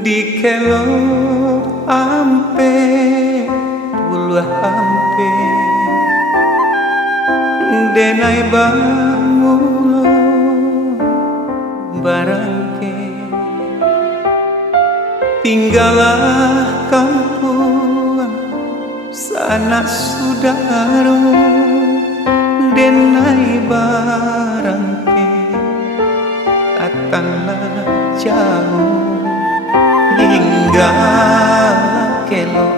Di kelo ampe puluh ampe denai bangulo barangke tinggalah kampung sanak saudara denai barangke katakanlah jauh hingga kelo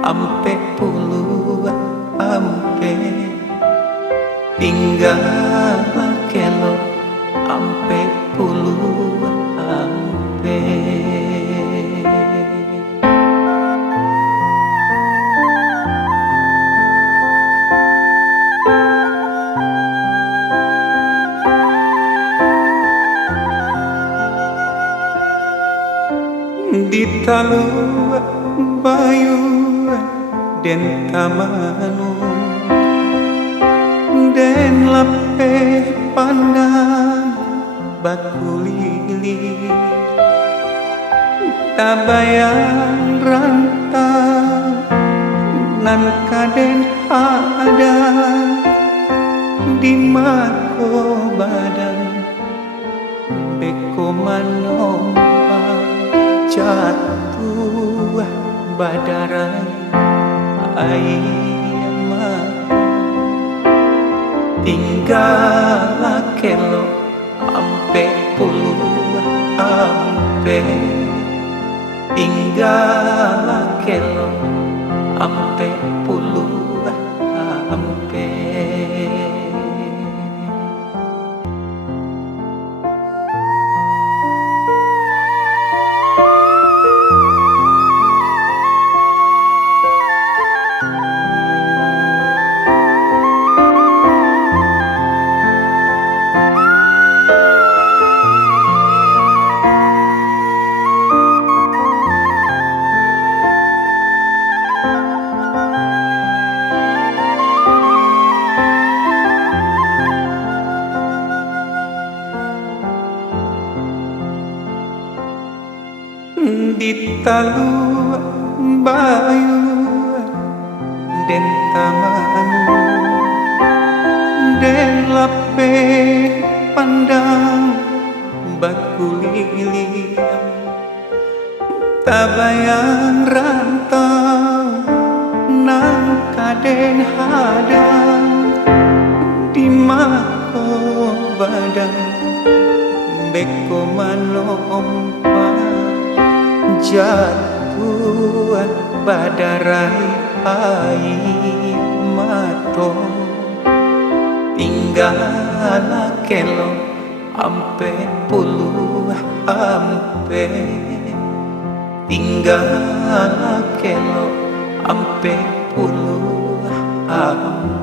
ampe puluh ampe tinggal kelo ampe puluh ampe. Di talu bayu den tamanu den lape pandang bakulili tabayang rantau nan kaden ada di mako badan beko manom jatuh badarai ayam tinggal kelo ampe puluh ampe tinggal kelo ampe puluh ampe. Di talu bayu den tamanu den lape pandang bakulili tabayang rantau nang kaden hadang di mako badan beko manompa jatuh badarai air mato tinggal kelo ampe puluh ampe tinggal kelo ampe puluh ampe.